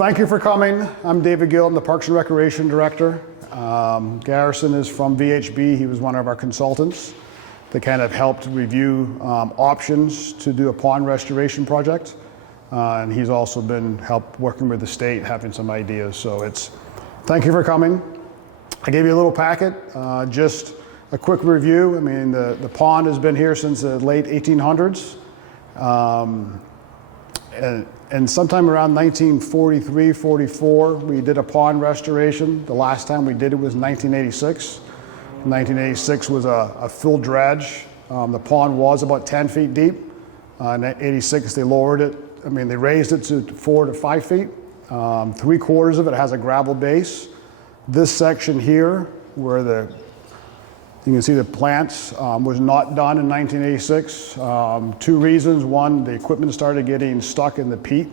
thank you for coming. I'm David Gill, I'm the Parks and Recreation Director. Garrison is from VHB. He was one of our consultants that kind of helped review options to do a pond restoration project. And he's also been working with the state, having some ideas. So thank you for coming. I gave you a little packet, just a quick review. I mean, the pond has been here since the late 1800s. And sometime around 1943, 44, we did a pond restoration. The last time we did it was 1986. 1986 was a full dredge. The pond was about 10 feet deep. In 86, they lowered it. I mean, they raised it to 4 to 5 feet. 3/4 of it has a gravel base. This section here, where you can see the plants, was not done in 1986. 2 reasons. One, the equipment started getting stuck in the peat.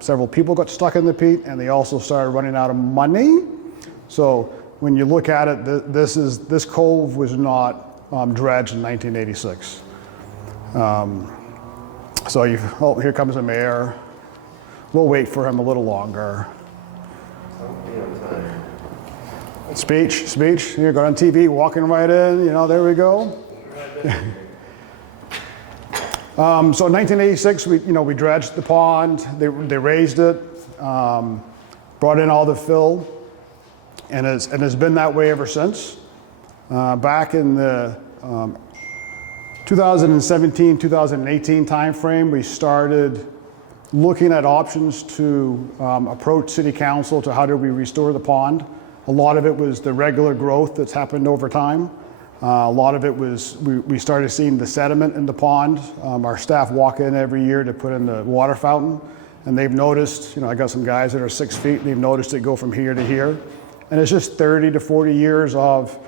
Several people got stuck in the peat, and they also started running out of money. So when you look at it, this cove was not dredged in 1986. Here comes the mayor. We'll wait for him a little longer. Speech. Here, got on TV, walking right in. There we go. So in 1986, we dredged the pond. They raised it, brought in all the fill, and it's been that way ever since. Back in the 2017, 2018 timeframe, we started looking at options to approach City Council to how do we restore the pond. A lot of it was the regular growth that's happened over time. A lot of it was we started seeing the sediment in the pond. Our staff walk in every year to put in the water fountain, and they've noticed, I got some guys that are 6 feet, and they've noticed it go from here to here. And it's just 30 to 40 years of,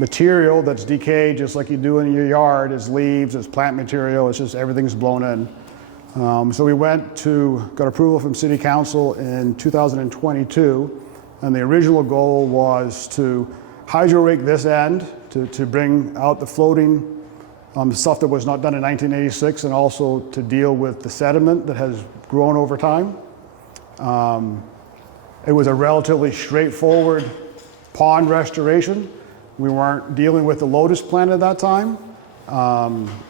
material that's decayed just like you do in your yard. It's leaves, it's plant material, it's just everything's blown in. So we got approval from City Council in 2022, and the original goal was to hydro-rake this end to bring out the floating the stuff that was not done in 1986, and also to deal with the sediment that has grown over time. It was a relatively straightforward pond restoration. We weren't dealing with the lotus plant at that time.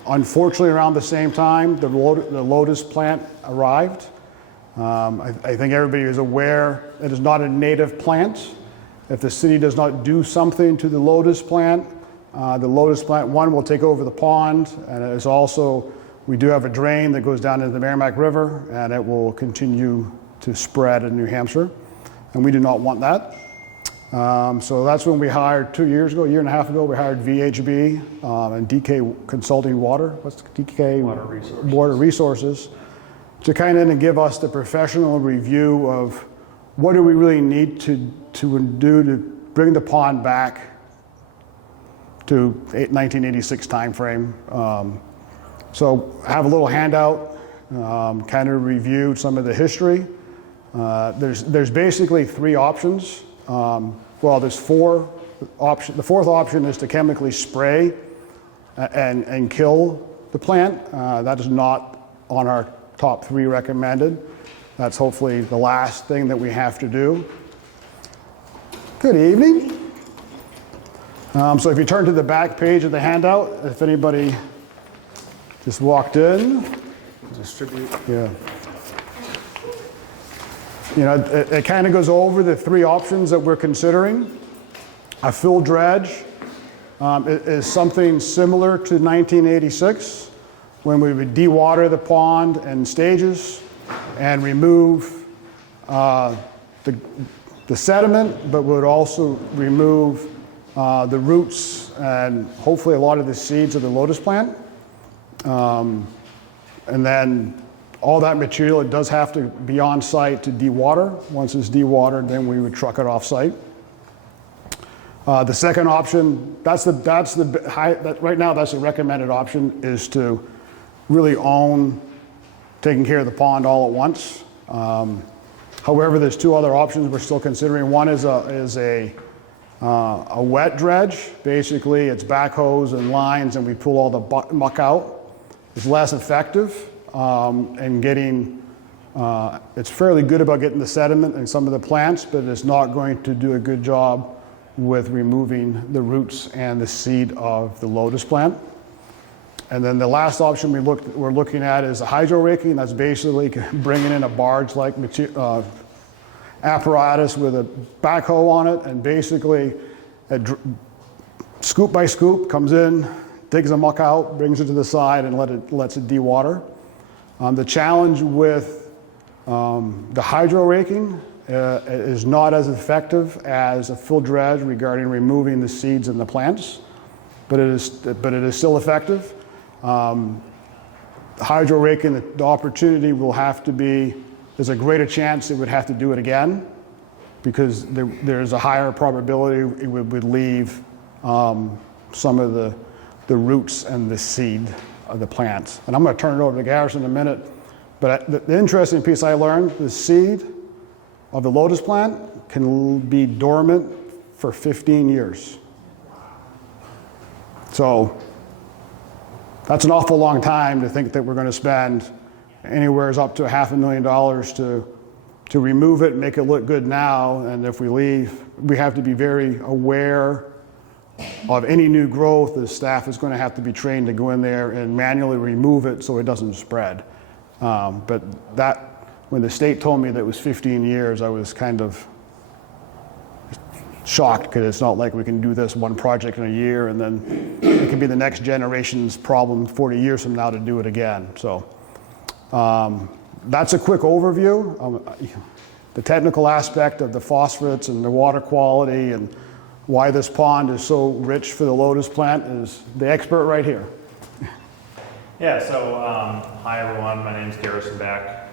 Unfortunately, around the same time, the lotus plant arrived. I think everybody is aware it is not a native plant. If the city does not do something to the lotus plant will take over the pond, and it is also, we do have a drain that goes down into the Merrimack River, and it will continue to spread in New Hampshire, and we do not want that. So that's when we hired 2 years ago, a year and a half ago, we hired VHB and DK Consulting Water. What's DK? Water Resources. To kind of give us the professional review of what do we really need to do to bring the pond back to 1986 timeframe. So I have a little handout, kind of reviewed some of the history. There's basically 3 options. There's 4 options. The 4th option is to chemically spray and kill the plant. That is not on our top 3 recommended. That's hopefully the last thing that we have to do. Good evening. So if you turn to the back page of the handout, if anybody just walked in. Distribute. Yeah. It kind of goes over the 3 options that we're considering. A full dredge is something similar to 1986, when we would dewater the pond in stages and remove the sediment, but would also remove the roots and hopefully a lot of the seeds of the lotus plant. And then all that material, it does have to be on site to dewater. Once it's dewatered, then we would truck it off site. The second option, right now that's the recommended option, is to really own taking care of the pond all at once. However, there's 2 other options we're still considering. One is a wet dredge. Basically, it's backhoes and lines, and we pull all the muck out. It's less effective in getting It's fairly good about getting the sediment and some of the plants, but it's not going to do a good job with removing the roots and the seed of the lotus plant. And then the last option we're looking at is a hydro-raking. That's basically bringing in a barge-like apparatus with a backhoe on it, and basically scoop by scoop comes in, digs the muck out, brings it to the side, and lets it dewater. The challenge with the hydro-raking is not as effective as a full dredge regarding removing the seeds and the plants, but it is still effective. Hydro-raking, the opportunity will have to be, there's a greater chance it would have to do it again, because there's a higher probability it would leave some of the roots and the seed of the plants. And I'm going to turn it over to Garrison in a minute, but the interesting piece I learned, the seed of the lotus plant can be dormant for 15 years. So that's an awful long time to think that we're going to spend anywhere up to $500,000 to remove it and make it look good now. And if we leave, we have to be very aware of any new growth. The staff is going to have to be trained to go in there and manually remove it so it doesn't spread. But that, when the state told me that it was 15 years, I was kind of shocked, because it's not like we can do this one project in a year and then it can be the next generation's problem 40 years from now to do it again. So that's a quick overview. The technical aspect of the phosphates and the water quality and why this pond is so rich for the lotus plant is the expert right here. Yeah, so hi everyone, my name is Garrison Beck.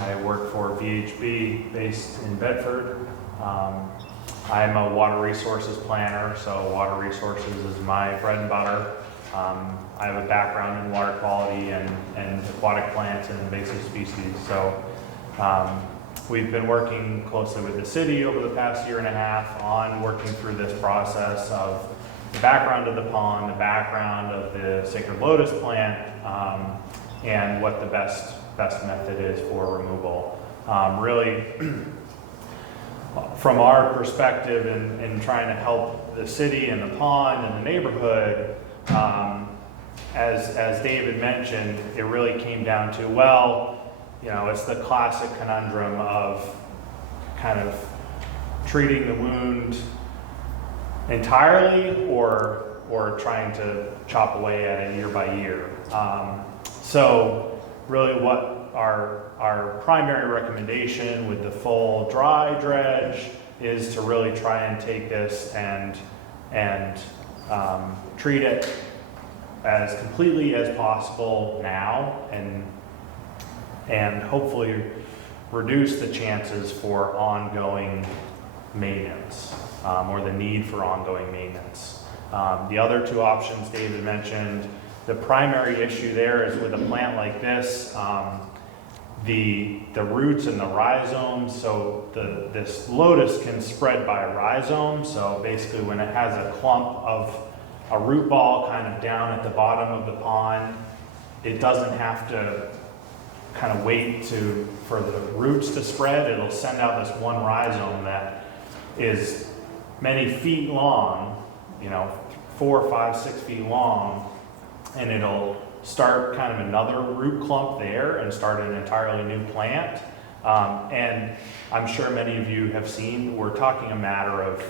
I work for VHB based in Bedford. I'm a water resources planner, so water resources is my bread and butter. I have a background in water quality and aquatic plants and invasive species. So we've been working closely with the city over the past year and a half on working through this process of the background of the pond, the background of the sacred lotus plant, and what the best method is for removal. Really, from our perspective in trying to help the city and the pond and the neighborhood, as David mentioned, it really came down to, well, you know, it's the classic conundrum of kind of treating the wound entirely or trying to chop away at it year by year. So really what our primary recommendation with the full dry dredge is to really try and take this and treat it as completely as possible now and hopefully reduce the chances for ongoing maintenance or the need for ongoing maintenance. The other two options David mentioned, the primary issue there is with a plant like this, the roots and the rhizomes, so this lotus can spread by rhizomes. So basically when it has a clump of a root ball kind of down at the bottom of the pond, it doesn't have to kind of wait for the roots to spread. It'll send out this one rhizome that is many feet long, 4, 5, 6 feet long, and it'll start kind of another root clump there and start an entirely new plant. And I'm sure many of you have seen, we're talking a matter of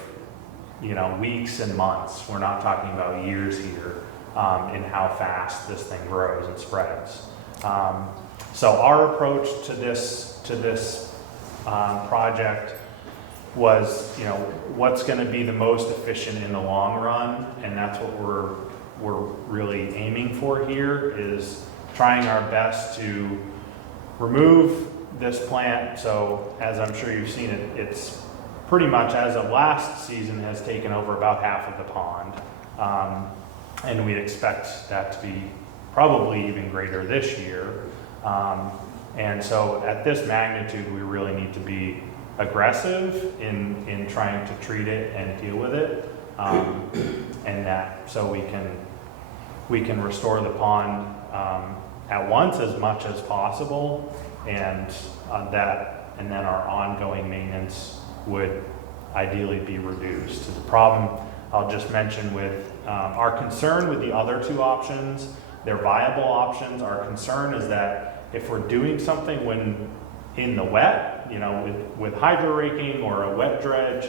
weeks and months. We're not talking about years here in how fast this thing grows and spreads. So our approach to this project was, what's going to be the most efficient in the long run, and that's what we're really aiming for here, is trying our best to remove this plant. So as I'm sure you've seen, it's pretty much, as of last season, has taken over about half of the pond. And we expect that to be probably even greater this year. And so at this magnitude, we really need to be aggressive in trying to treat it and deal with it. And that, so we can restore the pond at once as much as possible, and and then our ongoing maintenance would ideally be reduced. The problem I'll just mention with our concern with the other two options, they're viable options. Our concern is that if we're doing something when in the wet, with hydro-raking or a wet dredge,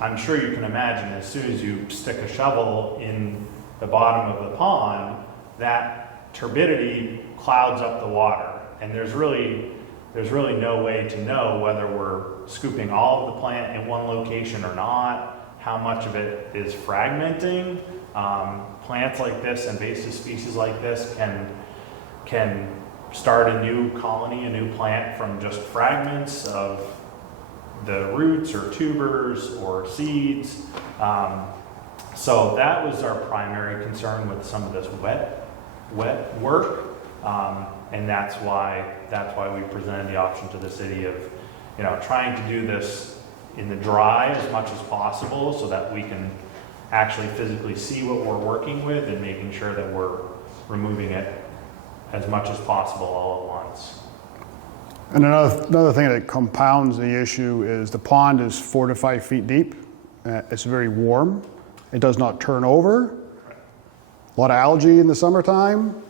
I'm sure you can imagine, as soon as you stick a shovel in the bottom of the pond, that turbidity clouds up the water. And there's really no way to know whether we're scooping all of the plant in one location or not, how much of it is fragmenting. Plants like this, invasive species like this, can start a new colony, a new plant from just fragments of the roots or tubers or seeds. So that was our primary concern with some of this wet work. And that's why we presented the option to the city of, trying to do this in the dry as much as possible so that we can actually physically see what we're working with and making sure that we're removing it as much as possible all at once. And another thing that compounds the issue is the pond is 4 to 5 feet deep. It's very warm. It does not turn over. A lot of algae in the summertime.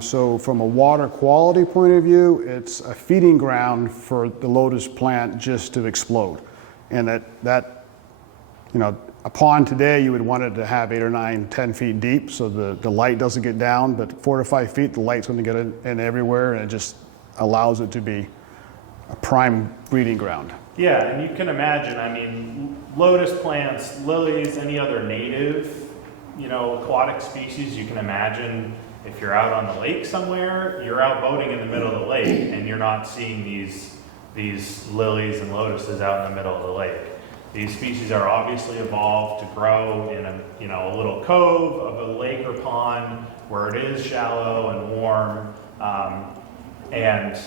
So from a water quality point of view, it's a feeding ground for the lotus plant just to explode. And that a pond today, you would want it to have 8 or 9, 10 feet deep so the light doesn't get down, but 4 to 5 feet, the light's going to get in everywhere, and it just allows it to be a prime breeding ground. Yeah, and you can imagine, lotus plants, lilies, any other native, aquatic species, you can imagine if you're out on the lake somewhere, you're out boating in the middle of the lake and you're not seeing these lilies and lotuses out in the middle of the lake. These species are obviously evolved to grow in a little cove of a lake or pond where it is shallow and warm. And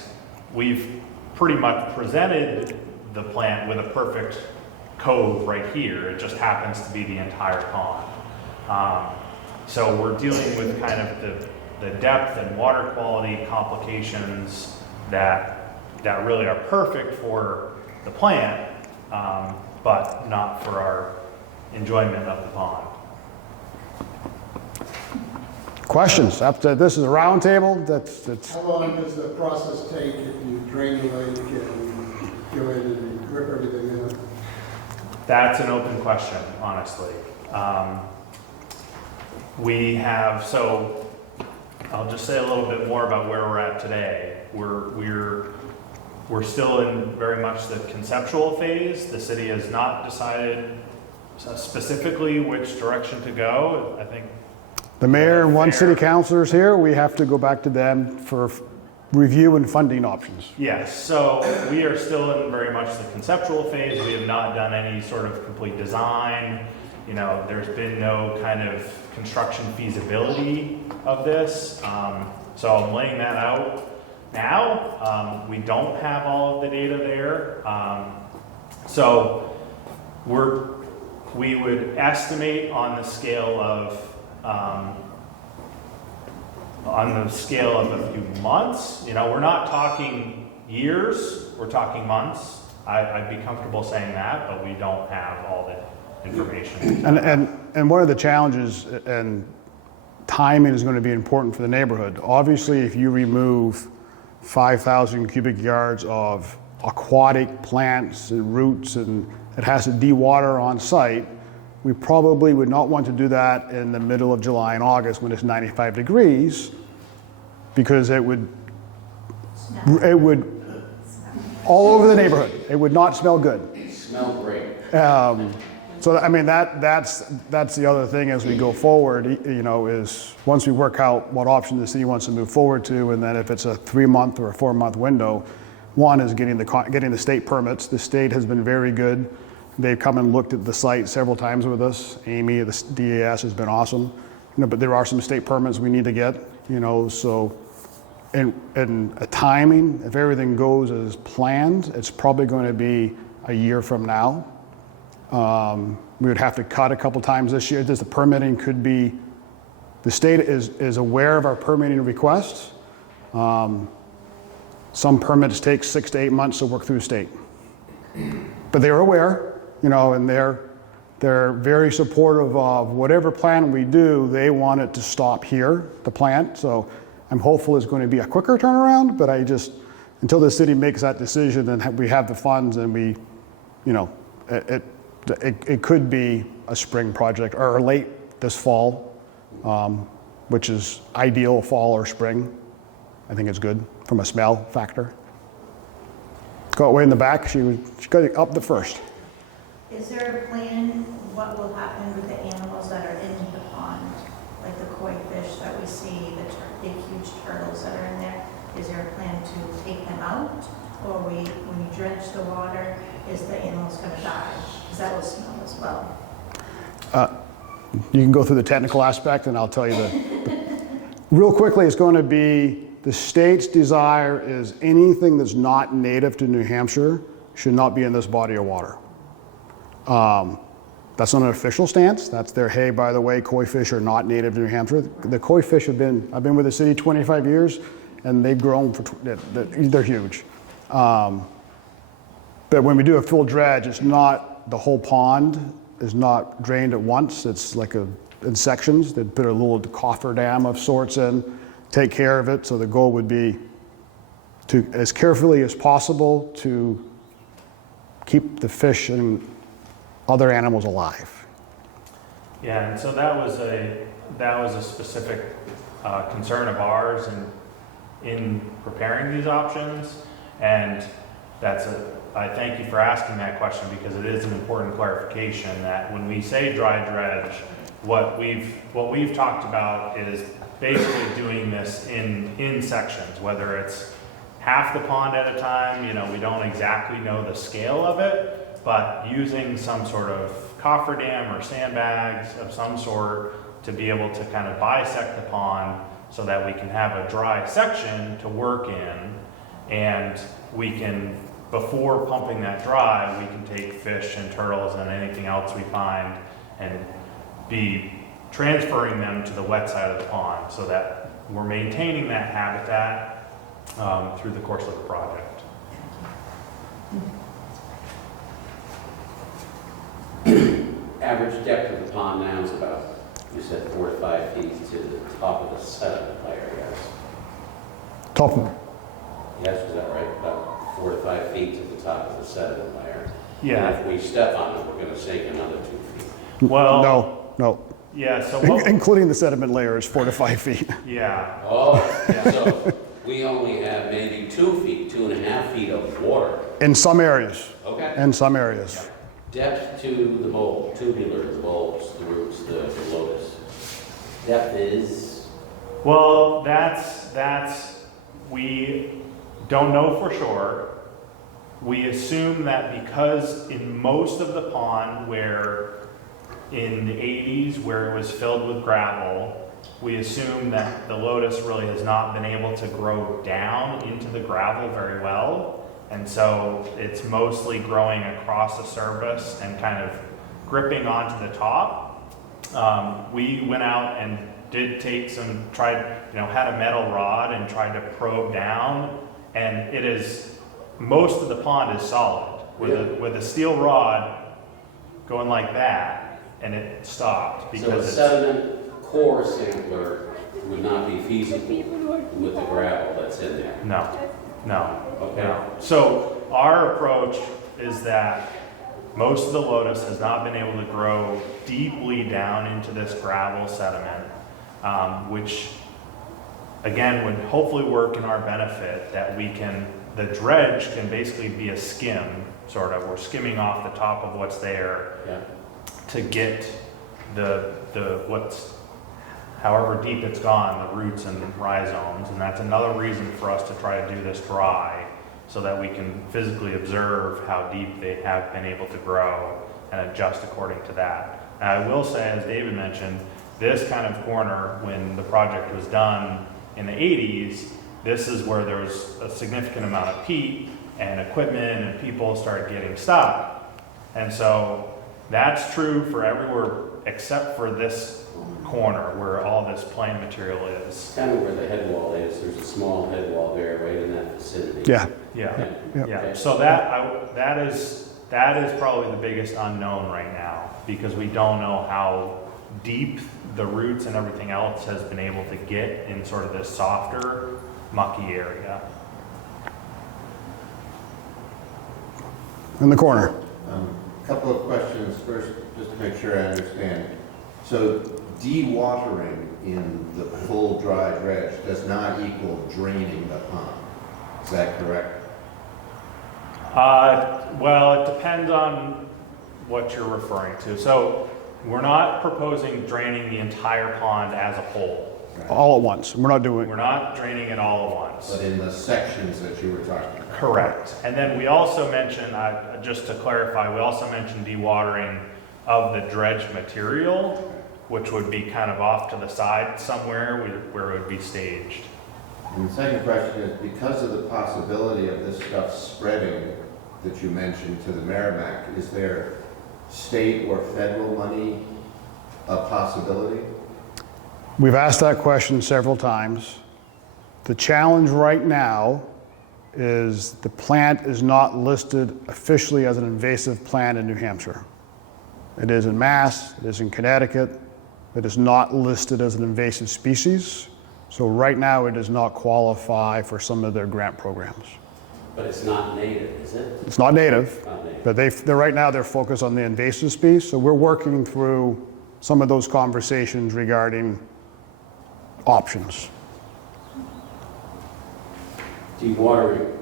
we've pretty much presented the plant with a perfect cove right here. It just happens to be the entire pond. So we're dealing with kind of the depth and water quality complications that really are perfect for the plant, but not for our enjoyment of the pond. Questions? This is a round table. That's How long does the process take if you drain the lake and go in and rip everything in? That's an open question, honestly. So I'll just say a little bit more about where we're at today. We're still in very much the conceptual phase. The city has not decided specifically which direction to go. I think the mayor and one city councilor is here. We have to go back to them for review and funding options. Yes, so we are still in very much the conceptual phase. We have not done any sort of complete design. There's been no kind of construction feasibility of this. So I'm laying that out now. We don't have all of the data there. So we would estimate on the scale of a few months. We're not talking years, we're talking months. I'd be comfortable saying that, but we don't have all the information. And one of the challenges, and timing is going to be important for the neighborhood. Obviously, if you remove 5,000 cubic yards of aquatic plants and roots and it has to de-water on site, we probably would not want to do that in the middle of July and August when it's 95 degrees, because it would all over the neighborhood. It would not smell good. Smell great. So that's the other thing as we go forward, is once we work out what option the city wants to move forward to, and then if it's a 3-month or a 4-month window, one is getting the state permits. The state has been very good. They've come and looked at the site several times with us. Amy at the DAS has been awesome. But there are some state permits we need to get, so and a timing, if everything goes as planned, it's probably going to be a year from now. We would have to cut a couple times this year. The permitting could be, the state is aware of our permitting requests. Some permits take 6 to 8 months to work through the state. But they're aware, you know, and they're very supportive of whatever plan we do. They want it to stop here, the plant. So I'm hopeful it's going to be a quicker turnaround, but until the city makes that decision and we have the funds and we, you know, it could be a spring project or late this fall, which is ideal, fall or spring. I think it's good from a smell factor. Go way in the back. She got up the first. Is there a plan what will happen with the animals that are in the pond, like the koi fish that we see, the big huge turtles that are in there? Is there a plan to take them out, or when you dredge the water, is the animals going to die? Because that will smell as well. You can go through the technical aspect, and I'll tell you real quickly. It's going to be the state's desire is anything that's not native to New Hampshire should not be in this body of water. That's not an official stance. That's their, hey, by the way, koi fish are not native to New Hampshire. The koi fish I've been with the city 25 years, and they've grown, they're huge. But when we do a full dredge, it's not, the whole pond is not drained at once. It's like in sections. They'd put a little cofferdam of sorts in, take care of it. So the goal would be to, as carefully as possible, to keep the fish and other animals alive. Yeah, and so that was a specific concern of ours in preparing these options, and I thank you for asking that question, because it is an important clarification that when we say dry dredge, what we've talked about is basically doing this in sections, whether it's half the pond at a time. You know, we don't exactly know the scale of it, but using some sort of cofferdam or sandbags of some sort to be able to kind of bisect the pond so that we can have a dry section to work in, and we can, before pumping that dry, we can take fish and turtles and anything else we find and be transferring them to the wet side of the pond so that we're maintaining that habitat through the course of the project. Average depth of the pond now is about, you said 4 to 5 feet to the top of the sediment layer, yes? Top of Yes, is that right? About 4 to 5 feet to the top of the sediment layer. Yeah. And if we step on it, we're going to sink another 2 feet. Well, no. yeah, so Including the sediment layer is 4 to 5 feet. yeah. Oh, so we only have maybe 2 feet, 2.5 feet of water. In some areas. Okay. In some areas. Depth to the bulb, tubular, the bulbs, the roots, the lotus. Depth is? Well, we don't know for sure. We assume that because in most of the pond, where in the 80s, where it was filled with gravel, we assume that the lotus really has not been able to grow down into the gravel very well. And so it's mostly growing across the surface and kind of gripping onto the top. We went out and did take had a metal rod and tried to probe down, and most of the pond is solid with a steel rod going like that, and it stopped because so a sediment core sampler would not be feasible with the gravel that's in there. No. Okay. No. So our approach is that most of the lotus has not been able to grow deeply down into this gravel sediment, which again would hopefully work in our benefit, that the dredge can basically be a skim, sort of. We're skimming off the top of what's there to get however deep it's gone, the roots and rhizomes, and that's another reason for us to try to do this dry, so that we can physically observe how deep they have been able to grow and adjust according to that. And I will say, as David mentioned, this kind of corner, when the project was done in the 80s, this is where there was a significant amount of peat and equipment, and people started getting stuck. And so that's true for everywhere except for this corner where all this plain material is. Kind of where the head wall is, there's a small head wall there, right in that vicinity. Yeah, Yeah, Yeah. yeah. So that is probably the biggest unknown right now, because we don't know how deep the roots and everything else has been able to get in sort of this softer, mucky area. in the corner. Couple of questions first, just to make sure I understand. So dewatering in the full dry dredge does not equal draining the pond. Is that correct? Well, it depends on what you're referring to. So we're not proposing draining the entire pond as a whole. All at once. We're not doing, We're not draining it all at once. But in the sections that you were talking about? Correct. And then we also mentioned, just to clarify, we also mentioned dewatering of the dredge material, which would be kind of off to the side somewhere where it would be staged. And the second question is, because of the possibility of this stuff spreading that you mentioned to the Merrimack, is there state or federal money a possibility? we've asked that question several times. The challenge right now is the plant is not listed officially as an invasive plant in New Hampshire. It is in Mass, it is in Connecticut, it is not listed as an invasive species. So right now it does not qualify for some of their grant programs. But it's not native, is it? It's not native, Not native. but they're right now they're focused on the invasive species. So we're working through some of those conversations regarding options. Dewatering,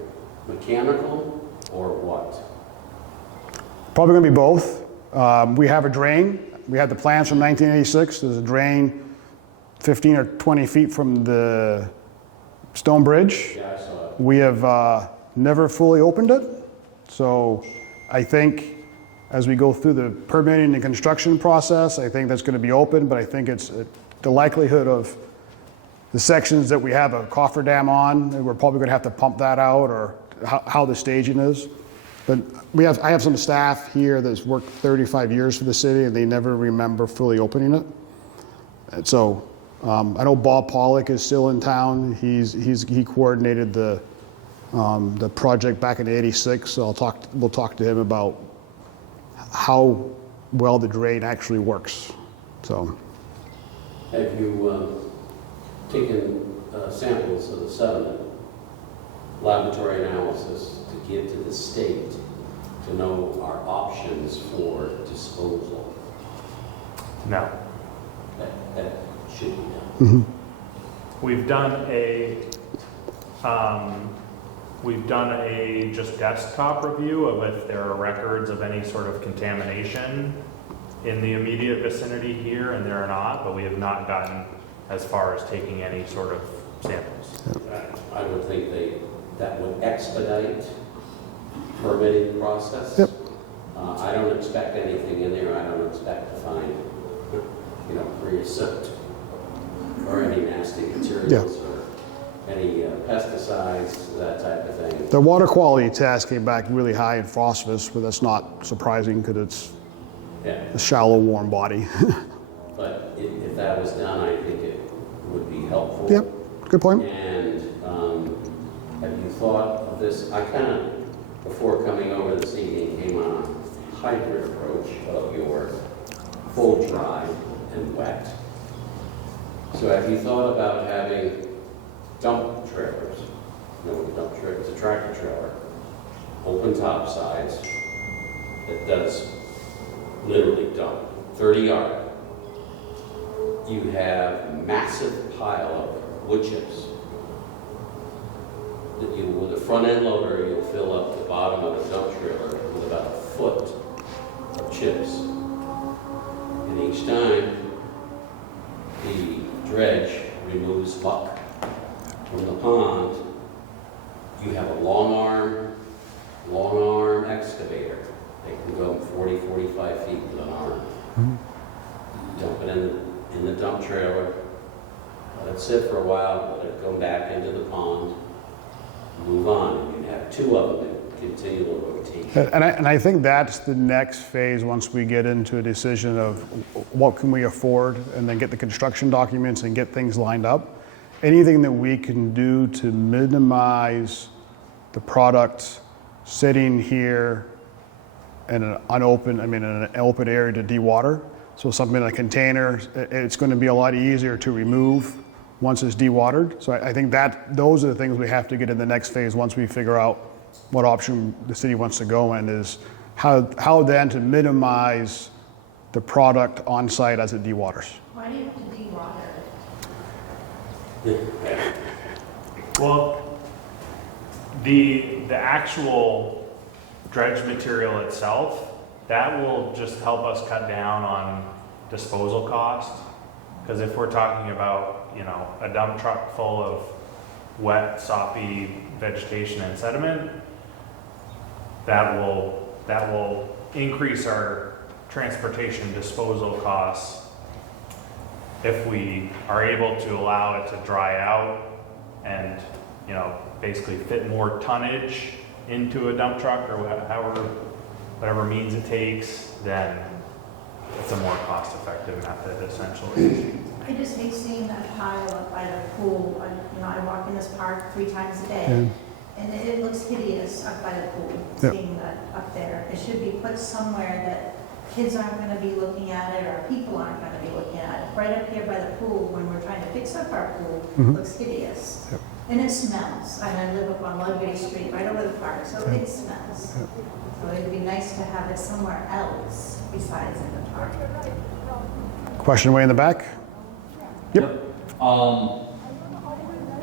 mechanical or what? Probably going to be both. We have a drain. We had the plans from 1986. There's a drain 15 or 20 feet from the stone bridge. Yeah, I saw it. We have never fully opened it. So I think as we go through the permitting and construction process, I think that's going to be open, but I think it's the likelihood of the sections that we have a cofferdam on, we're probably going to have to pump that out, or how the staging is. But I have some staff here that's worked 35 years for the city, and they never remember fully opening it. And so I know Bob Pollock is still in town. He coordinated the project back in '86. So we'll talk to him about how well the drain actually works. So Have you taken samples of the sediment, laboratory analysis to give to the state to know our options for disposal? No. That should be done. We've done a just desktop review of if there are records of any sort of contamination in the immediate vicinity here, and there are not, but we have not gotten as far as taking any sort of samples. I would think that would expedite permitting process. Yep. I don't expect anything in there. I don't expect to find, creosote or any nasty materials or any pesticides, that type of thing. the water quality test came back really high in phosphorus, but that's not surprising because it's Yeah. a shallow, warm body. But if that was done, I think it would be helpful. Yep, good point. And have you thought of this? I kind of, before coming over this evening, came on a hybrid approach of your full dry and wet. So have you thought about having dump trailers? You know what a dump trailer, it's a tractor trailer, open top sides, that does literally dump, 30 yard. You have massive pile of wood chips that you, with a front end loader, you'll fill up the bottom of the dump trailer with about a foot of chips. And each time, the dredge removes muck from the pond, you have a long arm excavator. They can go 40, 45 feet with an arm. Dump it in the dump trailer, let it sit for a while, let it go back into the pond, move on. And you have two of them continual rotation. And I think that's the next phase, once we get into a decision of what can we afford, and then get the construction documents and get things lined up. Anything that we can do to minimize the product sitting here in an unopened, in an open area to dewater. So something in a container, it's going to be a lot easier to remove once it's dewatered. So I think that those are the things we have to get in the next phase once we figure out what option the city wants to go in, is how then to minimize the product on site as it dewaters. Why do you have to de-water? Well, the actual dredge material itself, that will just help us cut down on disposal cost. Because if we're talking about, you know, a dump truck full of wet, soppy vegetation and sediment, that will increase our transportation disposal costs if we are able to allow it to dry out and, you know, basically fit more tonnage into a dump truck or whatever means it takes, then it's a more cost-effective method, essentially. I just hate seeing that pile up by the pool. I walk in this park 3 times a day, and it looks hideous up by the pool, seeing that up there. It should be put somewhere that kids aren't going to be looking at it, or people aren't going to be looking at it. Right up here by the pool, when we're trying to fix up our pool, looks hideous. Yep. And it smells. I live up on Ludwig Street, right over the park, so it smells. So it'd be nice to have it somewhere else besides in the park. Question way in the back? Yep.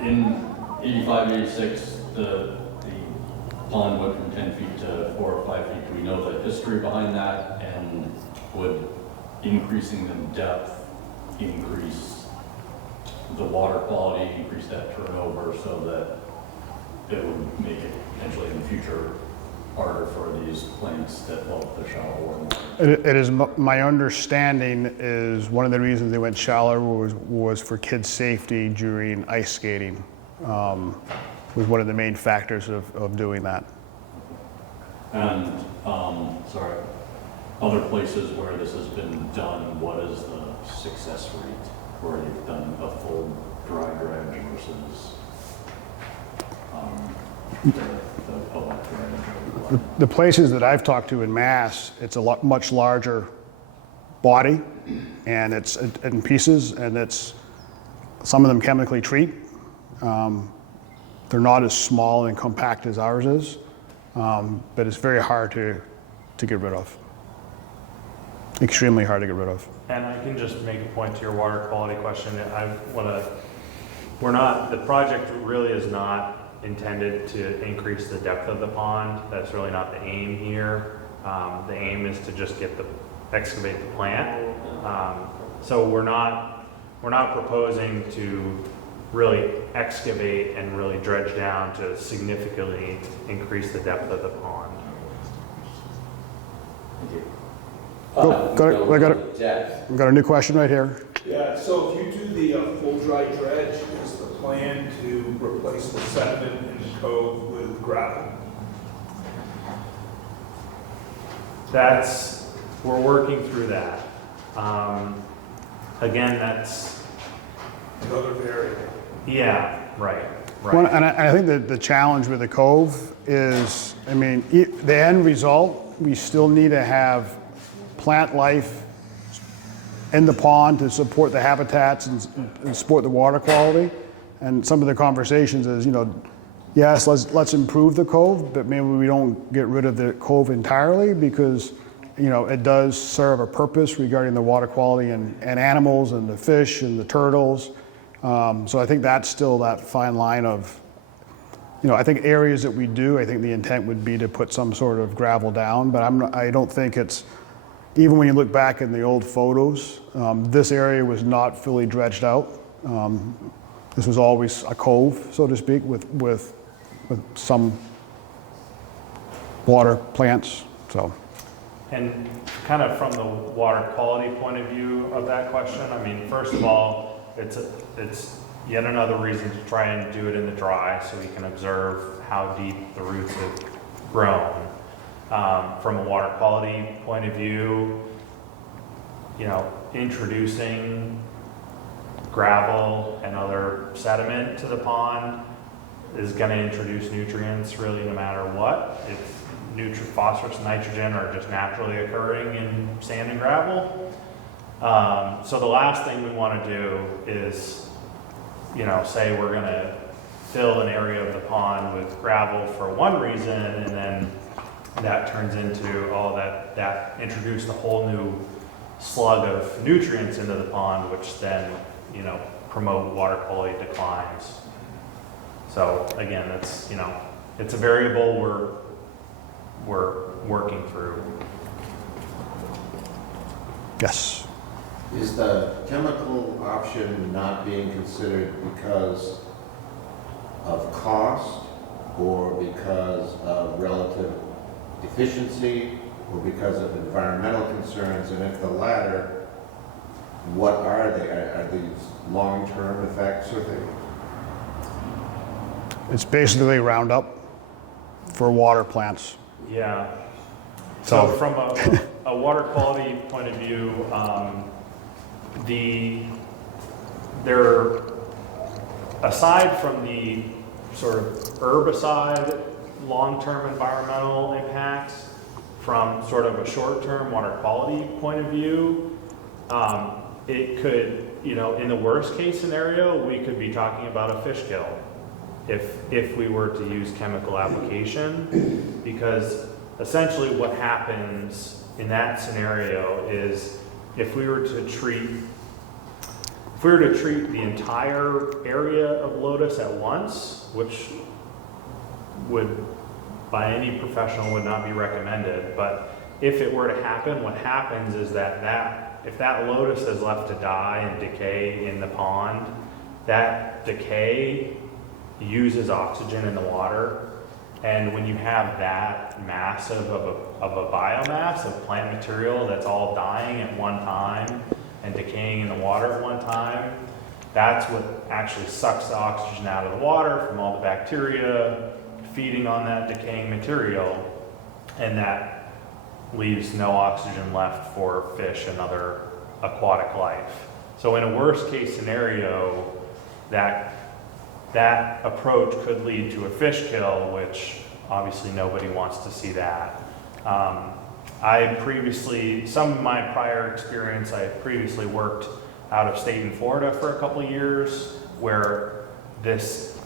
In 85, 86, the pond went from 10 feet to 4 or 5 feet. Do we know the history behind that? And would increasing the depth increase the water quality, increase that turnover, so that it would make it potentially in the future harder for these plants that love the shallow water? It is my understanding is one of the reasons they went shallower was for kids' safety during ice skating. Was one of the main factors of doing that. And, other places where this has been done, what is the success rate where you've done a full dry dredge versus the wet dredge? The places that I've talked to in Mass, it's a much larger body, and it's in pieces, and it's some of them chemically treat. They're not as small and compact as ours is, but it's very hard to get rid of. Extremely hard to get rid of. And I can just make a point to your water quality question. The project really is not intended to increase the depth of the pond. That's really not the aim here. The aim is to just excavate the plant. So we're not proposing to really excavate and really dredge down to significantly increase the depth of the pond. Thank you. We got a new question right here. Yeah, so if you do the full dry dredge, is the plan to replace the sediment in the cove with gravel? We're working through that. Again, that's, Another variable. yeah, right. Well, and I think that the challenge with the cove is, the end result, we still need to have plant life in the pond to support the habitats and support the water quality. And some of the conversations is, yes, let's improve the cove, but maybe we don't get rid of the cove entirely, because, it does serve a purpose regarding the water quality and animals and the fish and the turtles. So I think that's still that fine line of, I think areas that we do, I think the intent would be to put some sort of gravel down, but I don't think it's, even when you look back in the old photos, this area was not fully dredged out. This was always a cove, so to speak, with some water plants, so. And kind of from the water quality point of view of that question, first of all, it's yet another reason to try and do it in the dry, so we can observe how deep the roots have grown. From a water quality point of view, introducing gravel and other sediment to the pond is going to introduce nutrients really no matter what. If phosphorus and nitrogen are just naturally occurring in sand and gravel. So the last thing we want to do is, say we're going to fill an area of the pond with gravel for one reason, and then that turns into, that introduced a whole new slug of nutrients into the pond, which then, promote water quality declines. So again, it's a variable we're working through. Yes. Is the chemical option not being considered because of cost, or because of relative efficiency, or because of environmental concerns? And if the latter, what are they? Are these long-term effects, or things? It's basically Roundup for water plants. Yeah. So from a water quality point of view, aside from the sort of herbicide long-term environmental impacts, from sort of a short-term water quality point of view, it could, in the worst case scenario, we could be talking about a fish kill if we were to use chemical application, because essentially what happens in that scenario is if we were to treat the entire area of lotus at once, which would by any professional would not be recommended, but if it were to happen, what happens is that if that lotus is left to die and decay in the pond, that decay uses oxygen in the water, and when you have that massive of a biomass of plant material that's all dying at one time and decaying in the water at one time, that's what actually sucks the oxygen out of the water from all the bacteria feeding on that decaying material, and that leaves no oxygen left for fish and other aquatic life. So in a worst case scenario, that approach could lead to a fish kill, which obviously nobody wants to see that. Some of my prior experience, I previously worked out of state in Florida for a couple of years, where this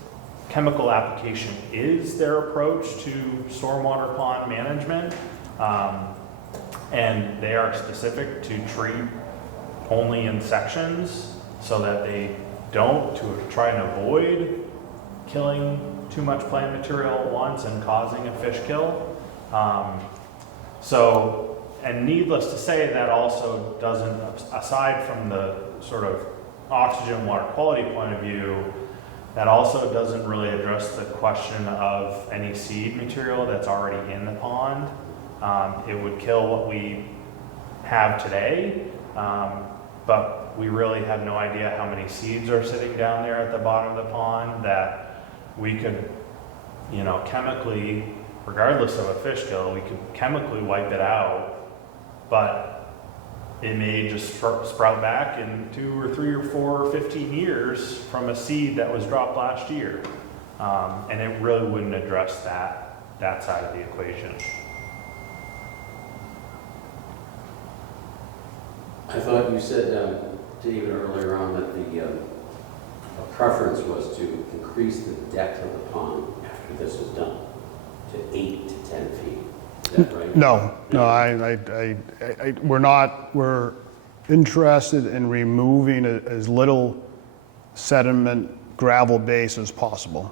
chemical application is their approach to stormwater pond management. And they are specific to treat only in sections so that they don't, to try and avoid killing too much plant material at once and causing a fish kill. And needless to say, that also doesn't, aside from the sort of oxygen water quality point of view, that also doesn't really address the question of any seed material that's already in the pond. It would kill what we have today, but we really have no idea how many seeds are sitting down there at the bottom of the pond that we could, chemically, regardless of a fish kill, we could chemically wipe it out, but it may just sprout back in 2 or 3 or 4 or 15 years from a seed that was dropped last year. And it really wouldn't address that side of the equation. I thought you said, David, earlier on that the preference was to increase the depth of the pond after this was done to 8 to 10 feet. Is that right? No, we're interested in removing as little sediment gravel base as possible.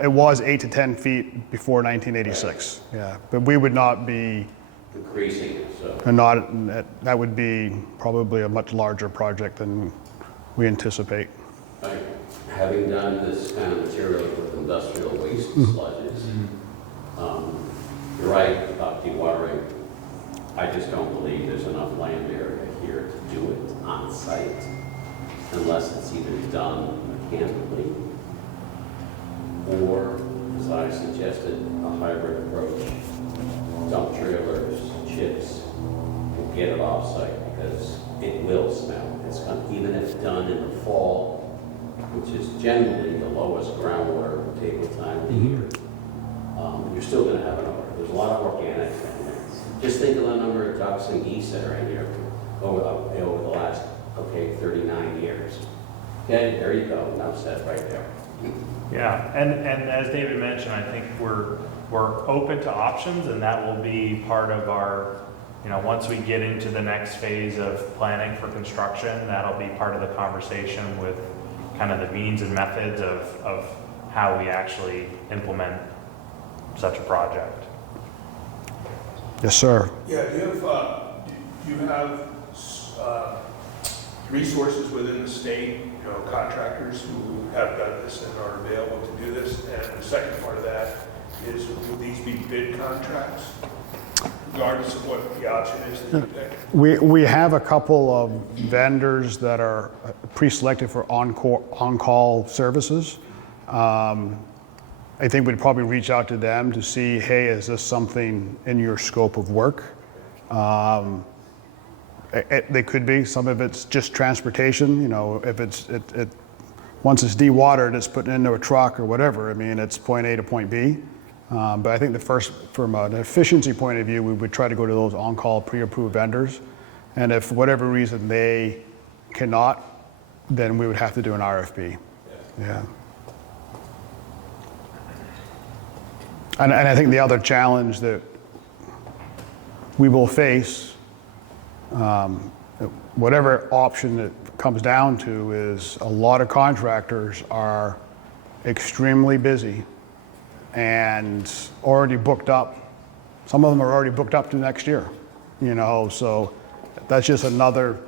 It was 8 to 10 feet before 1986, yeah, but we would not be Increasing it, so. that would be probably a much larger project than we anticipate. Right. Having done this kind of material with industrial waste sludges, you're right about dewatering. I just don't believe there's enough land area here to do it on site unless it's either done mechanically or, as I suggested a hybrid approach. Dump trailers, chips, and get it off-site because it will smell. It's even if done in the fall, which is generally the lowest groundwater table time of the year, you're still going to have an odor. There's a lot of organics in there. Just think of the number of ducks and geese that are in here over the last, 39 years. Okay, there you go. Enough said right there. Yeah, and as David mentioned, I think we're open to options, and that will be part of our, once we get into the next phase of planning for construction, that'll be part of the conversation with kind of the means and methods of how we actually implement such a project. Yes, sir. Yeah, do you have resources within the state, contractors who have done this and are available to do this? And the second part of that is, will these be bid contracts, regardless of what the option is that you pick? We have a couple of vendors that are pre-selected for on-call services. I think we'd probably reach out to them to see, hey, is this something in your scope of work? They could be. Some of it's just transportation. If once it's dewatered, it's put into a truck or whatever. I mean, it's point A to point B. But I think from an efficiency point of view, we would try to go to those on-call pre-approved vendors. And if for whatever reason they cannot, then we would have to do an RFP. Yeah. And I think the other challenge that we will face, whatever option it comes down to, is a lot of contractors are extremely busy and already booked up. Some of them are already booked up to next year, so that's just the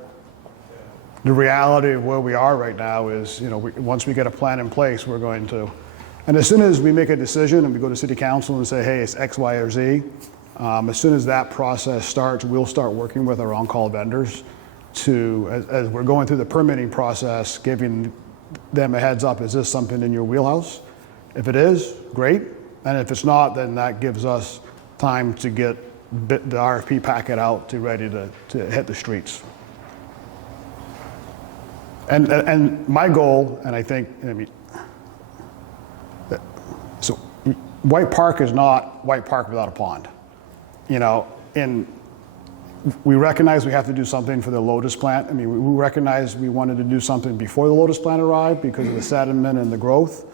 reality of where we are right now is, once we get a plan in place, we're going to, and as soon as we make a decision and we go to city council and say, hey, it's X, Y, or Z, as soon as that process starts, we'll start working with our on-call vendors to, as we're going through the permitting process, giving them a heads up, is this something in your wheelhouse? If it is, great. And if it's not, then that gives us time to get the RFP packet out to ready to hit the streets. And my goal, and I think, so White Park is not White Park without a pond. And we recognize we have to do something for the lotus plant. We recognize we wanted to do something before the lotus plant arrived because of the sediment and the growth.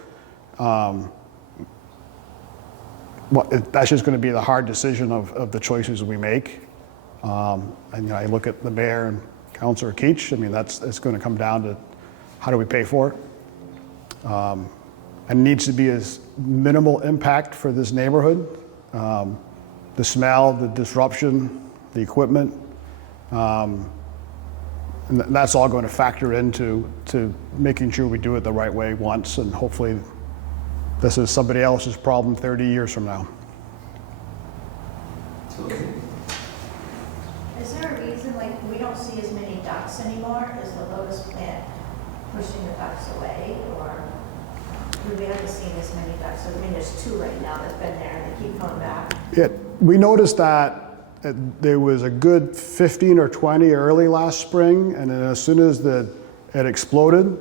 That's just going to be the hard decision of the choices we make. And I look at the mayor and Councilor Keach. It's going to come down to how do we pay for it. And needs to be as minimal impact for this neighborhood. The smell, the disruption, the equipment, and that's all going to factor into making sure we do it the right way once, and hopefully this is somebody else's problem 30 years from now. Is there a reason, we don't see as many ducks anymore? Is the lotus plant pushing the ducks away, or we haven't seen as many ducks? There's 2 right now that've been there, and they keep coming back. Yeah, we noticed that there was a good 15 or 20 early last spring, and then as soon as it exploded,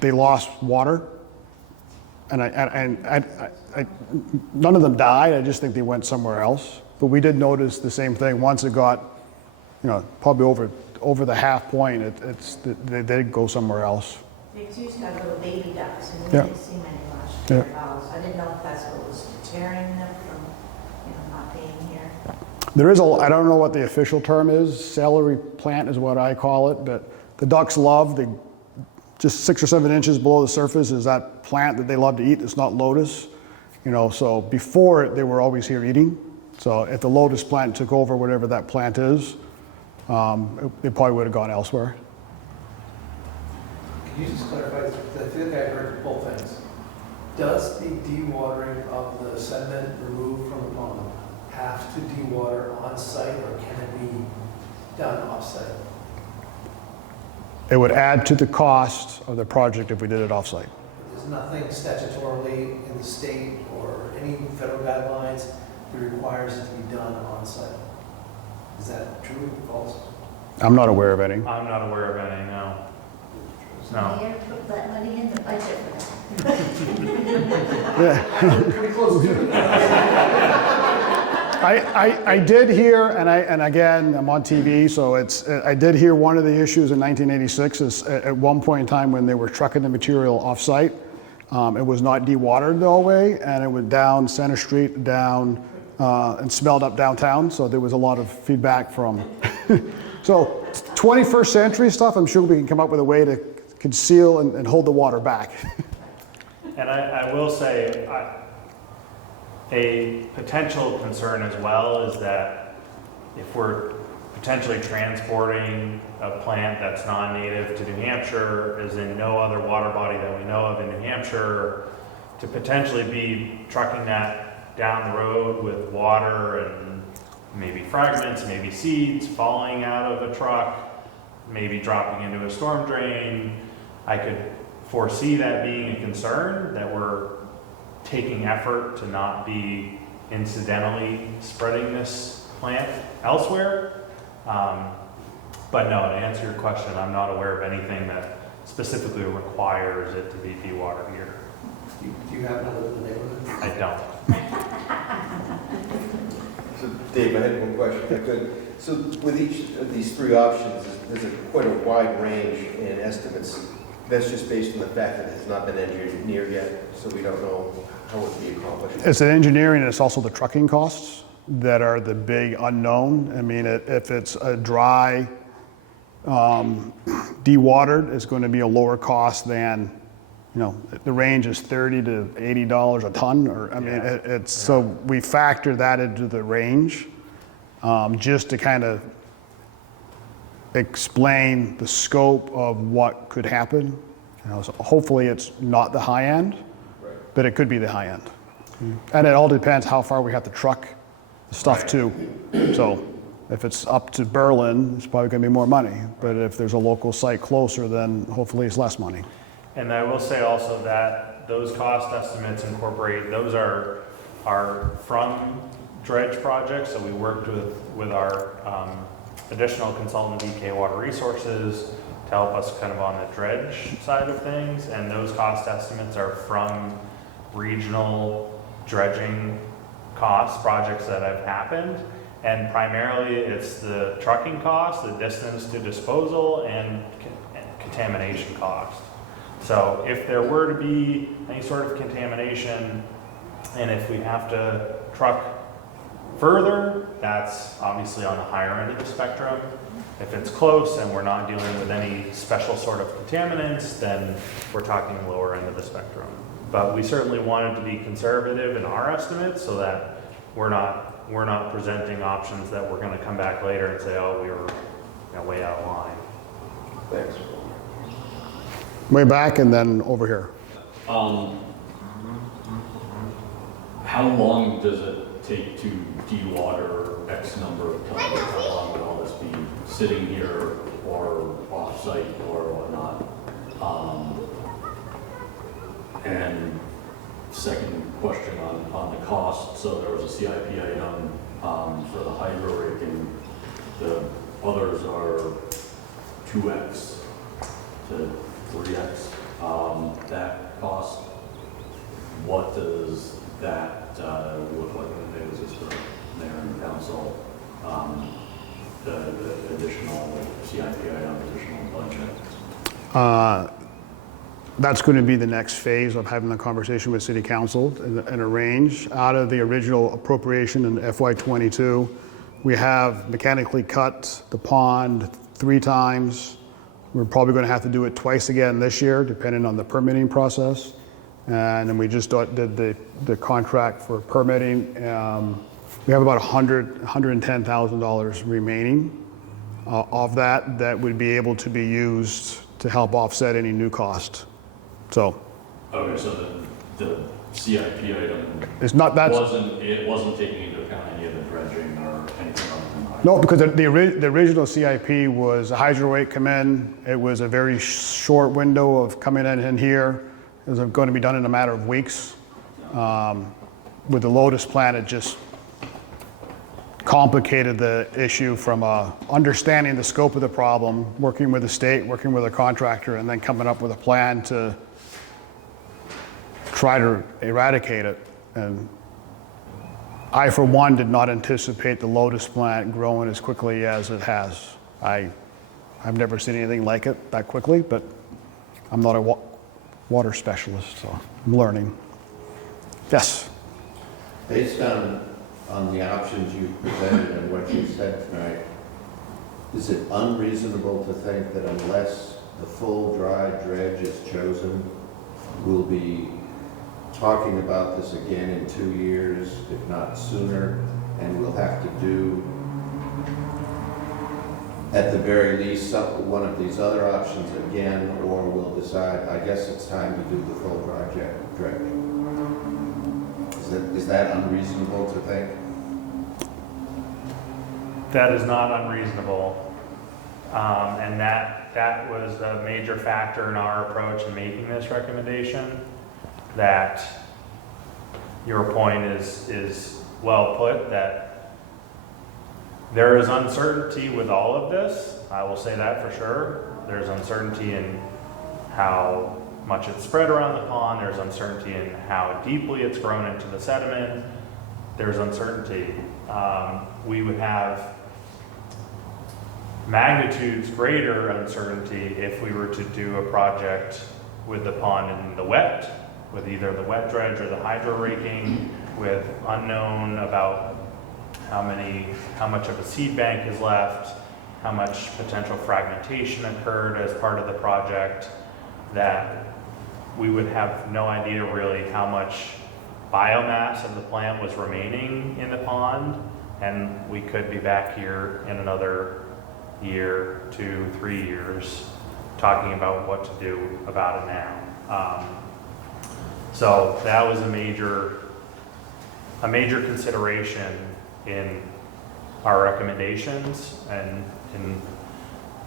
they lost water. And none of them died. I just think they went somewhere else. But we did notice the same thing once it got, probably over the half point. They did go somewhere else. They used to have little baby ducks, and we Yeah. didn't see many much. Yeah. So I didn't know if that's what was deterring them from, not being here. There is I don't know what the official term is. Celery plant is what I call it. But the ducks love just 6 or 7 inches below the surface is that plant that they love to eat. It's not lotus, so before they were always here eating. So if the lotus plant took over whatever that plant is, they probably would have gone elsewhere. Can you just clarify, I feel like I heard both things. Does the dewatering of the sediment removed from the pond have to dewater on site, or can it be done off site? It would add to the cost of the project if we did it off-site. There's nothing statutorily in the state or any federal guidelines that requires it to be done on site. Is that true or false? I'm not aware of any. I'm not aware of any, no. No. Mayor put that money in the budget for that. Pretty close to it. I did hear, and again, I'm on TV, so I did hear one of the issues in 1986 is at one point in time when they were trucking the material off-site, it was not dewatered all the way, and it went down Center Street, down, and smelled up downtown, so there was a lot of feedback from. So 21st century stuff, I'm sure we can come up with a way to conceal and hold the water back. And I will say, a potential concern as well is that if we're potentially transporting a plant that's non-native to New Hampshire, is in no other water body that we know of in New Hampshire, to potentially be trucking that down the road with water and maybe fragments, maybe seeds falling out of a truck, maybe dropping into a storm drain, I could foresee that being a concern, that we're taking effort to not be incidentally spreading this plant elsewhere. But no, to answer your question, I'm not aware of anything that specifically requires it to be dewatered here. Do you happen to live in the neighborhood? I don't. So Dave, I had one question, if I could. So with each of these three options, there's quite a wide range in estimates. That's just based on the fact that it has not been engineered yet, so we don't know how it would be accomplished. It's an engineering, and it's also the trucking costs that are the big unknown. I mean, if it's a dry, dewatered, it's going to be a lower cost than, the range is $30 to $80 a ton, or, I mean, it's, so we factor that into the range, just to kind of explain the scope of what could happen. So hopefully it's not the high end, but it could be the high end. And it all depends how far we have to truck the stuff to. So if it's up to Berlin, it's probably going to be more money. But if there's a local site closer, then hopefully it's less money. And I will say also that those cost estimates incorporate, those are from dredge projects. So we worked with our additional consultant, DK Water Resources, to help us kind of on the dredge side of things. And those cost estimates are from regional dredging projects that have happened. And primarily it's the trucking cost, the distance to disposal, and contamination cost. So if there were to be any sort of contamination, and if we have to truck further, that's obviously on the higher end of the spectrum. If it's close and we're not dealing with any special sort of contaminants, then we're talking lower end of the spectrum. But we certainly wanted to be conservative in our estimates so that we're not presenting options that we're going to come back later and say, oh, we were way out of line. Thanks. Way back and then over here. How long does it take to dewater X number of tons? How long will all this be sitting here or off-site or whatnot? And second question on the cost. So there was a CIP item for the Hydro-Raking. The others are 2x to 3x that cost. What does that look like? It was just the mayor and the council, the additional CIP item, additional budget. That's going to be the next phase of having the conversation with City Council and arrange. Out of the original appropriation in FY22, we have mechanically cut the pond 3 times. We're probably going to have to do it twice again this year, depending on the permitting process. And then we just did the contract for permitting. We have about $110,000 remaining of that would be able to be used to help offset any new cost. So. Okay, so the CIP item It's not that. it wasn't taking into account any of the dredging or anything other than hydro. No, because the original CIP was a hydro-rake come in. It was a very short window of coming in here. It was going to be done in a matter of weeks. with the Lotus plan, it just complicated the issue from understanding the scope of the problem, working with the state, working with a contractor, and then coming up with a plan to try to eradicate it. And I, for one, did not anticipate the Lotus plant growing as quickly as it has. I've never seen anything like it that quickly, but I'm not a water specialist, so I'm learning. Yes? Based on the options you presented and what you said tonight, is it unreasonable to think that unless the full dry dredge is chosen, we'll be talking about this again in 2 years, if not sooner, and we'll have to do, at the very least, one of these other options again, or we'll decide, I guess it's time to do the full dry dredge? Is that unreasonable to think? That is not unreasonable. And that was a major factor in our approach in making this recommendation, that your point is well put, that there is uncertainty with all of this. I will say that for sure. There's uncertainty in how much it's spread around the pond. There's uncertainty in how deeply it's grown into the sediment. There's uncertainty. We would have magnitudes greater uncertainty if we were to do a project with the pond in the wet, with either the wet dredge or the hydro-raking, with unknown about how much of a seed bank is left, how much potential fragmentation occurred as part of the project, that we would have no idea really how much biomass of the plant was remaining in the pond, and we could be back here in another year, 2, 3 years, talking about what to do about it now. So that was a major consideration in our recommendations and in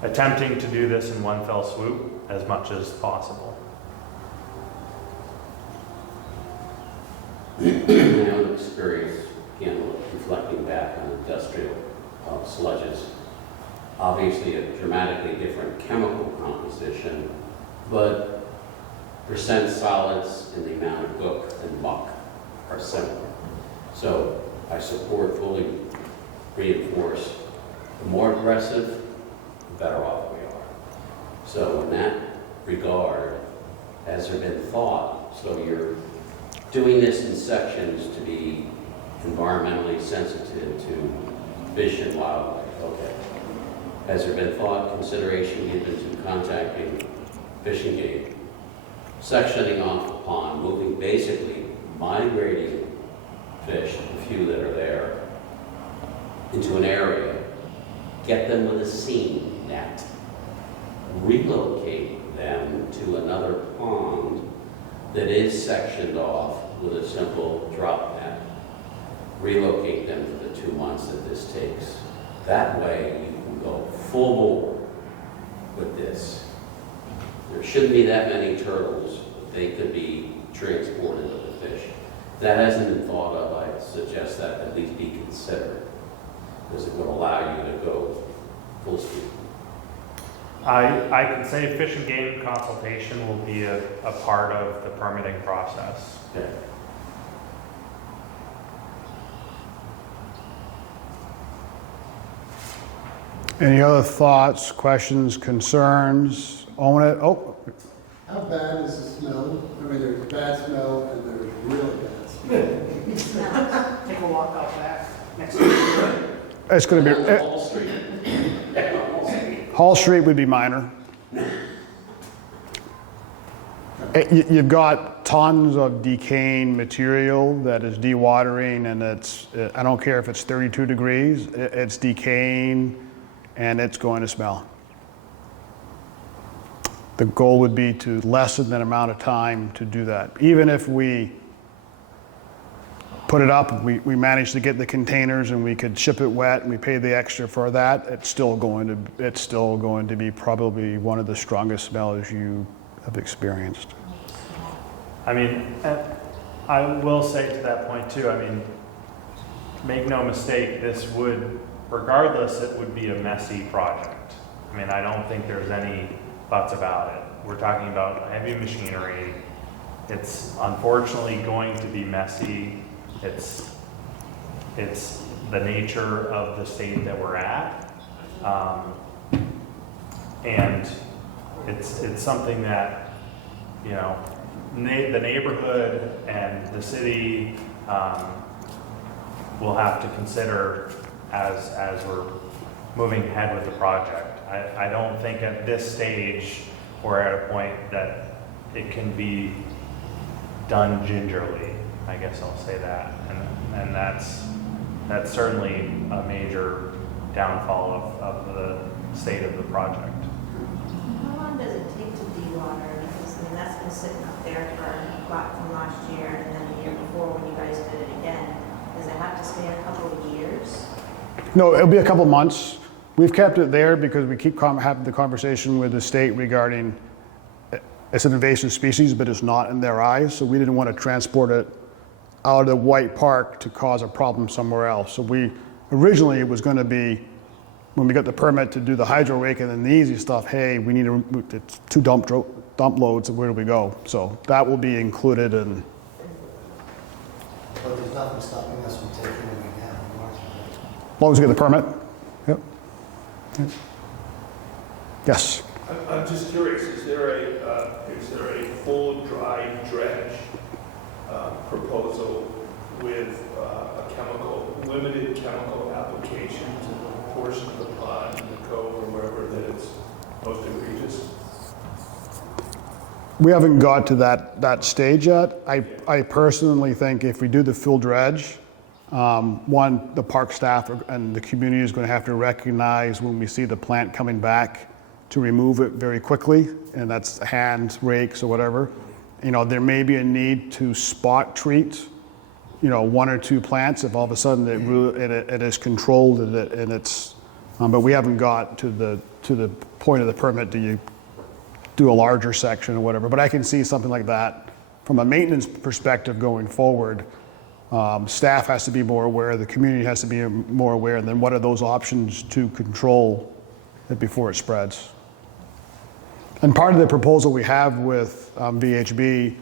attempting to do this in one fell swoop as much as possible. In my own experience, again, reflecting back on industrial sludges, obviously a dramatically different chemical composition, but percent solids and the amount of gook and muck are similar. So I support, fully reinforce, the more aggressive, the better off we are. So in that regard, has there been thought, so you're doing this in sections to be environmentally sensitive to fish and wildlife, okay. Has there been thought, consideration given to contacting Fish and Game, sectioning off the pond, moving, basically migrating fish, the few that are there, into an area, get them with a seine net, relocate them to another pond that is sectioned off with a simple drop net, relocate them for the 2 months that this takes. That way you can go full bore with this. There shouldn't be that many turtles, but they could be transported with the fish. If that hasn't been thought of, I suggest that at least be considered, because it would allow you to go full speed. I can say Fish and Game consultation will be a part of the permitting process. Okay. Any other thoughts, questions, concerns? Own it? Oh, How bad is the smell? I mean, there's bad smell and there's really bad smell. Take a walk out back next to it's going to be, Wall Street. Hall Street would be minor. You've got tons of decaying material that is dewatering, and I don't care if it's 32 degrees, it's decaying and it's going to smell. The goal would be to lessen the amount of time to do that. Even if we put it up, we managed to get the containers and we could ship it wet and we pay the extra for that, it's still going to be probably one of the strongest smells you have experienced. I mean, I will say to that point too, I mean, make no mistake, this would, regardless, it would be a messy project. I mean, I don't think there's any buts about it. We're talking about heavy machinery. It's unfortunately going to be messy. It's the nature of the state that we're at. And it's something that, you know, the neighborhood and the city will have to consider as we're moving ahead with the project. I don't think at this stage we're at a point that it can be done gingerly. I guess I'll say that, and that's certainly a major downfall of the state of the project. How long does it take to dewater? Because I mean, that's been sitting up there from last year and then the year before when you guys did it again. Does it have to stay a couple of years? No, it'll be a couple months. We've kept it there because we keep having the conversation with the state regarding it's an invasive species, but it's not in their eyes. So we didn't want to transport it out of the White Park to cause a problem somewhere else. So originally it was going to be, when we got the permit to do the Hydro-Raking and the easy stuff, hey, we need it's 2 dump loads, where do we go? So that will be included in. But there's nothing stopping us from taking it down north, right? As long as we get the permit. Yep. Yes. I'm just curious, is there a full dry dredge proposal with a limited chemical application to the portion of the pond, the cove, or wherever that it's most egregious? We haven't got to that stage yet. I personally think if we do the full dredge, one, the park staff and the community is going to have to recognize when we see the plant coming back to remove it very quickly, and that's hand rakes or whatever. You know, there may be a need to spot treat, you know, 1 or 2 plants if all of a sudden it is controlled and it's, but we haven't got to the point of the permit. Do you do a larger section or whatever? But I can see something like that from a maintenance perspective going forward. Staff has to be more aware, the community has to be more aware, and then what are those options to control it before it spreads? And part of the proposal we have with VHB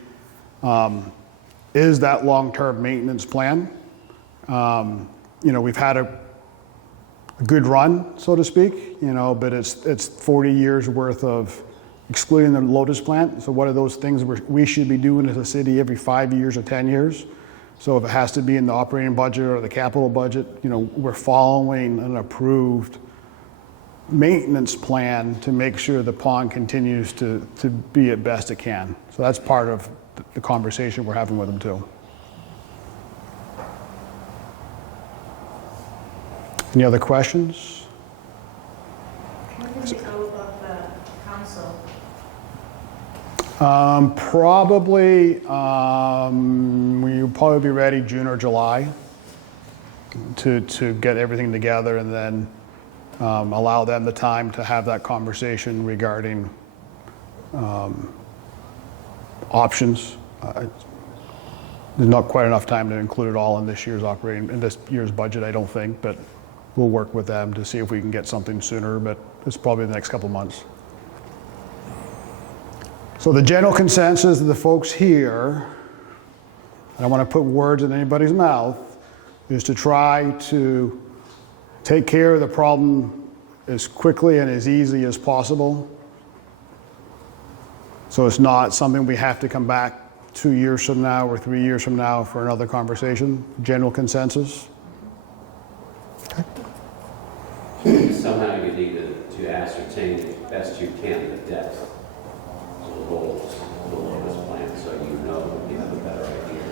is that long-term maintenance plan. You know, we've had a good run, so to speak, you know, but it's 40 years worth of excluding the lotus plant. So what are those things we should be doing as a city every 5 years or 10 years? So if it has to be in the operating budget or the capital budget, you know, we're following an approved maintenance plan to make sure the pond continues to be at best it can. So that's part of the conversation we're having with them too. Any other questions? When does it go above the council? We'll probably be ready June or July to get everything together and then allow them the time to have that conversation regarding options. There's not quite enough time to include it all in this year's budget, I don't think, but we'll work with them to see if we can get something sooner, but it's probably the next couple of months. So the general consensus of the folks here, I don't want to put words in anybody's mouth, is to try to take care of the problem as quickly and as easy as possible. So it's not something we have to come back 2 years from now or 3 years from now for another conversation. General consensus? Somehow you need to ascertain as best you can the depth of the holes, the lotus plant, so you know, you have a better idea.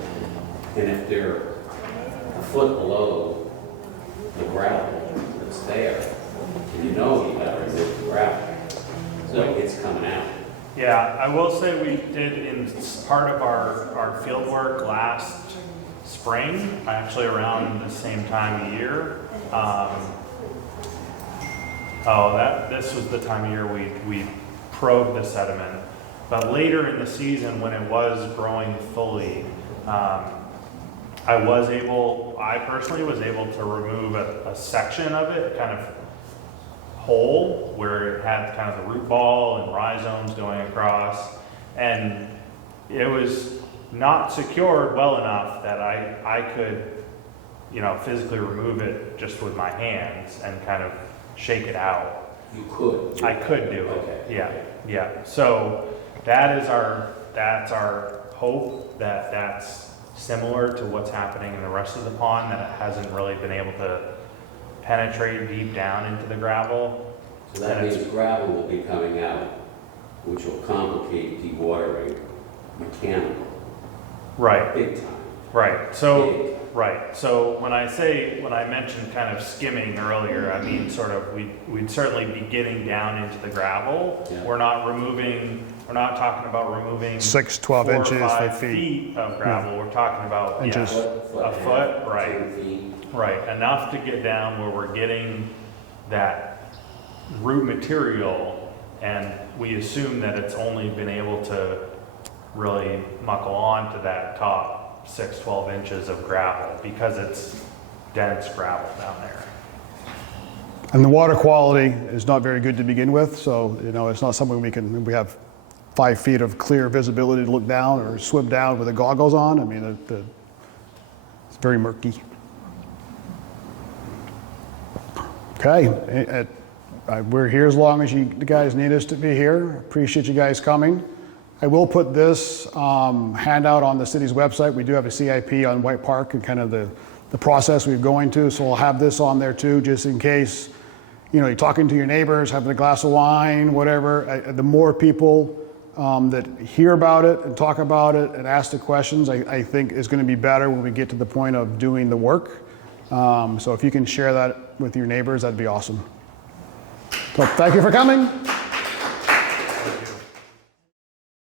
And if they're a foot below the gravel that's there, you know you gotta remove the gravel. So it's coming out. Yeah, I will say we did in part of our field work last spring, actually around the same time of year. This was the time of year we probed the sediment. But later in the season, when it was growing fully, I personally was able to remove a section of it, kind of hole where it had kind of the root ball and rhizomes going across, and it was not secured well enough that I could, physically remove it just with my hands and kind of shake it out. You could. I could do Okay. it, yeah. So that's our hope, that that's similar to what's happening in the rest of the pond, that it hasn't really been able to penetrate deep down into the gravel. So that And means it's- gravel will be coming out, which will complicate dewatering mechanical, Right, big time. right. So, Big. right. So when I mentioned kind of skimming earlier, I mean sort of we'd certainly be getting down into the gravel. Yeah. We're not talking about removing 6, 12 4 or inches, 5 5 feet. feet of gravel. We're talking about Inches. a foot, right. 2 feet. Right, enough to get down where we're getting that root material, and we assume that it's only been able to really muckle on to that top 6, 12 inches of gravel because it's dense gravel down there. And the water quality is not very good to begin with, so, it's not something we have 5 feet of clear visibility to look down or swim down with the goggles on. I mean, it's very murky. Okay, we're here as long as you guys need us to be here. Appreciate you guys coming. I will put this handout on the city's website. We do have a CIP on White Park and kind of the process we're going to, so I'll have this on there too, just in case, you're talking to your neighbors, having a glass of wine, whatever. The more people that hear about it and talk about it and ask the questions, I think is going to be better when we get to the point of doing the work. So if you can share that with your neighbors, that'd be awesome. So thank you for coming.